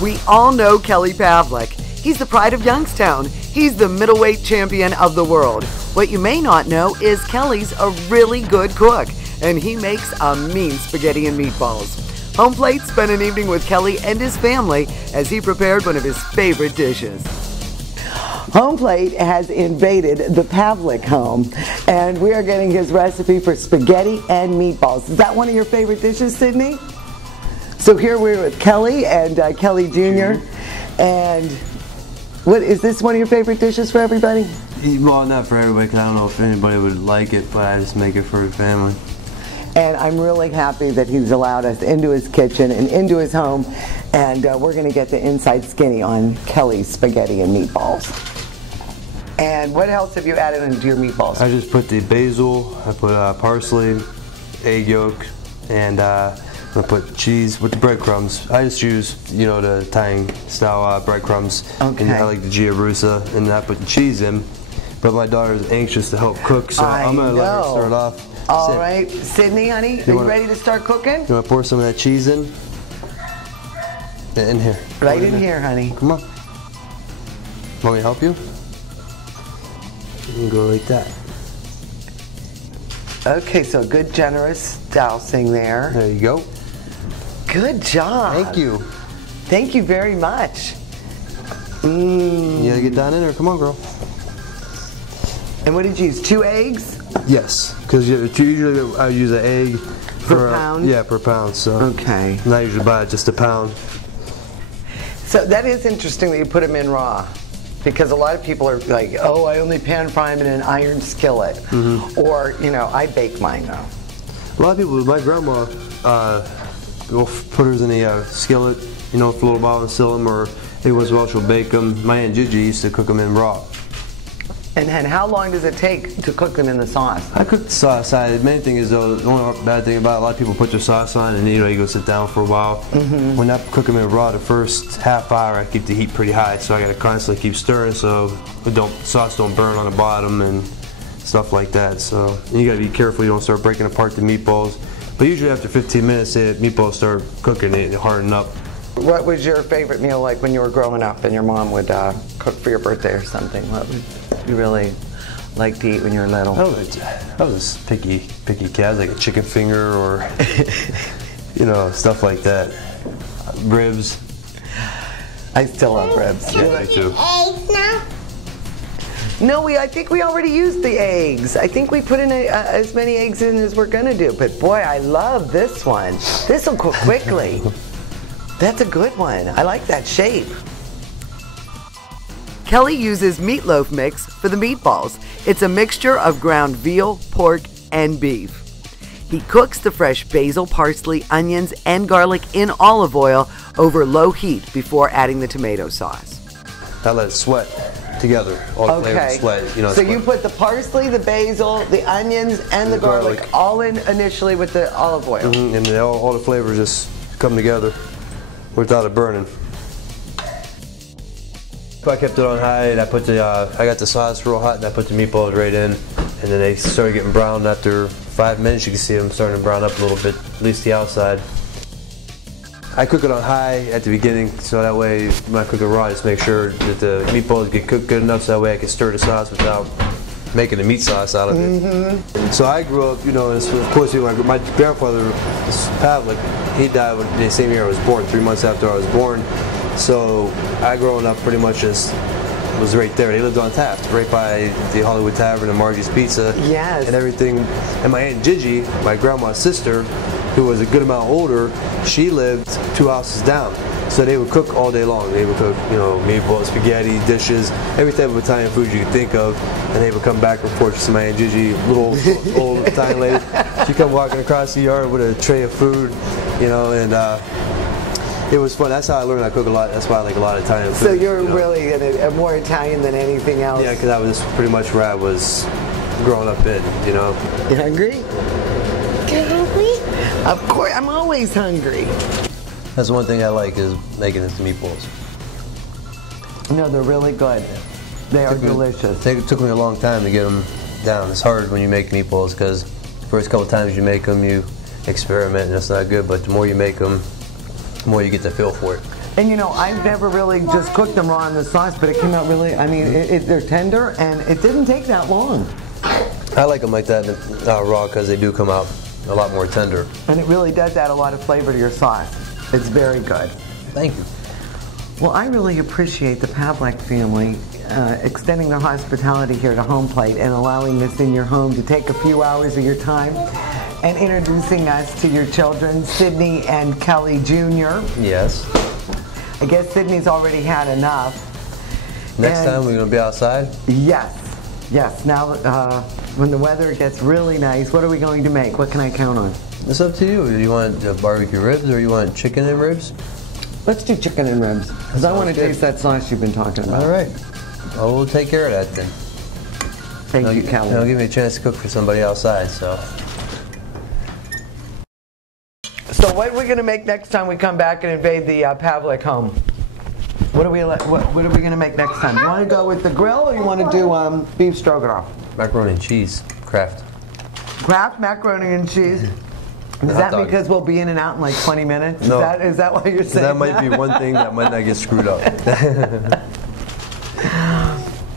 We all know Kelly Pavlik. He's the pride of Youngstown. He's the middleweight champion of the world. What you may not know is Kelly's a really good cook, and he makes a mean spaghetti and meatballs. Homeplate spent an evening with Kelly and his family as he prepared one of his favorite dishes. Homeplate has invaded the Pavlik home, and we are getting his recipe for spaghetti and meatballs. Is that one of your favorite dishes, Sydney? So here we're with Kelly and Kelly Jr. And what is this one of your favorite dishes for everybody? Well, not for everybody, because I don't know if anybody would like it, but I just make it for the family. And I'm really happy that he's allowed us into his kitchen and into his home, and we're going to get the inside skinny on Kelly's spaghetti and meatballs. And what else have you added into your meatballs? I just put the basil, I put parsley, egg yolk, and I put cheese with the breadcrumbs. I just use, you know, the Italian style breadcrumbs. Okay. And I like the Giarusa, and I put the cheese in. But my daughter is anxious to help cook, so I'm going to let her start off. All right. Sydney, honey, are you ready to start cooking? You want to pour some of that cheese in? In here. Right in here, honey. Come on. Want me to help you? You can go like that. Okay, so good generous dousing there. There you go. Good job. Thank you. Thank you very much. You gotta get down in there. Come on, girl. And what did you use? 2 eggs? Yes, because usually I use an egg per pound. Yeah, per pound. So okay. And I usually buy just a pound. So that is interesting that you put them in raw, because a lot of people are like, oh, I only pan fry them in an iron skillet, or you know, I bake mine though. A lot of people, my grandma, will put hers in a skillet, you know, for a little while and seal them, or every once in a while she'll bake them. My Aunt Gigi used to cook them in raw. And how long does it take to cook them in the sauce? I cook the sauce. The main thing is, though, the only bad thing about it, a lot of people put their sauce on and you know, you go sit down for a while. When I cook them in raw, the first half hour I keep the heat pretty high, so I got to constantly keep stirring so sauce don't burn on the bottom and stuff like that. So you got to be careful you don't start breaking apart the meatballs. But usually after 15 minutes, the meatballs start cooking and harden up. What was your favorite meal like when you were growing up and your mom would cook for your birthday or something? What would you really like to eat when you were little? I was picky cat, like a chicken finger or you know, stuff like that. Ribs. I still love ribs. Yeah, me too. Eggs now? No, I think we already used the eggs. I think we put in as many eggs in as we're gonna do. But boy, I love this one. This will cook quickly. That's a good one. I like that shape. Kelly uses meatloaf mix for the meatballs. It's a mixture of ground veal, pork, and beef. He cooks the fresh basil, parsley, onions, and garlic in olive oil over low heat before adding the tomato sauce. I let it sweat together. All the flavors sweat. You know, so you put the parsley, the basil, the onions, and the garlic all in initially with the olive oil. And all the flavors just come together without it burning. I kept it on high, and I got the sauce real hot, and I put the meatballs right in, and then they started getting brown. After 5 minutes, you can see them starting to brown up a little bit, at least the outside. I cook it on high at the beginning, so that way when I cook it raw, just make sure that the meatballs get cooked good enough, so that way I can stir the sauce without making the meat sauce out of it. So I grew up, you know, of course, my grandfather, Pavlik, he died the same year I was born, 3 months after I was born. So I growing up pretty much just was right there. He lived on Taft, right by the Hollywood Tavern and Margie's Pizza. Yes. And everything. And my Aunt Gigi, my grandma's sister, who was a good amount older, she lived 2 houses down. So they would cook all day long. They would cook, you know, meatballs, spaghetti, dishes, every type of Italian food you could think of. And they would come back and forth to my Aunt Gigi, little old Italian lady. She'd come walking across the yard with a tray of food, you know, and it was fun. That's how I learned I cook a lot. That's why I like a lot of Italian food. So you're really more Italian than anything else? Yeah, because that was pretty much where I was growing up in, you know. You hungry? You hungry? Of course, I'm always hungry. That's one thing I like is making into meatballs. No, they're really good. They are delicious. It took me a long time to get them down. It's hard when you make meatballs because the first couple times you make them, you experiment and it's not good, but the more you make them, the more you get the feel for it. And you know, I've never really just cooked them raw in the sauce, but it came out really, I mean, they're tender, and it didn't take that long. I like them like that raw because they do come out a lot more tender. And it really does add a lot of flavor to your sauce. It's very good. Thank you. Well, I really appreciate the Pavlik family extending their hospitality here to Homeplate and allowing us in your home to take a few hours of your time and introducing us to your children, Sydney and Kelly Jr. Yes. I guess Sydney's already had enough. Next time we're going to be outside? Yes. Yes. Now, when the weather gets really nice, what are we going to make? What can I count on? It's up to you. Do you want barbecue ribs or you want chicken and ribs? Let's do chicken and ribs, because I want to taste that sauce you've been talking about. All right. Well, we'll take care of that then. Thank you, Kelly. It'll give me a chance to cook for somebody outside, so. So what are we going to make next time we come back and invade the Pavlik home? What are we going to make next time? You want to go with the grill, or you want to do beef stroganoff? Macaroni and cheese, Kraft. Kraft macaroni and cheese. Is that because we'll be in and out in like 20 minutes? No. Is that why you're saying that might be one thing that might not get screwed up.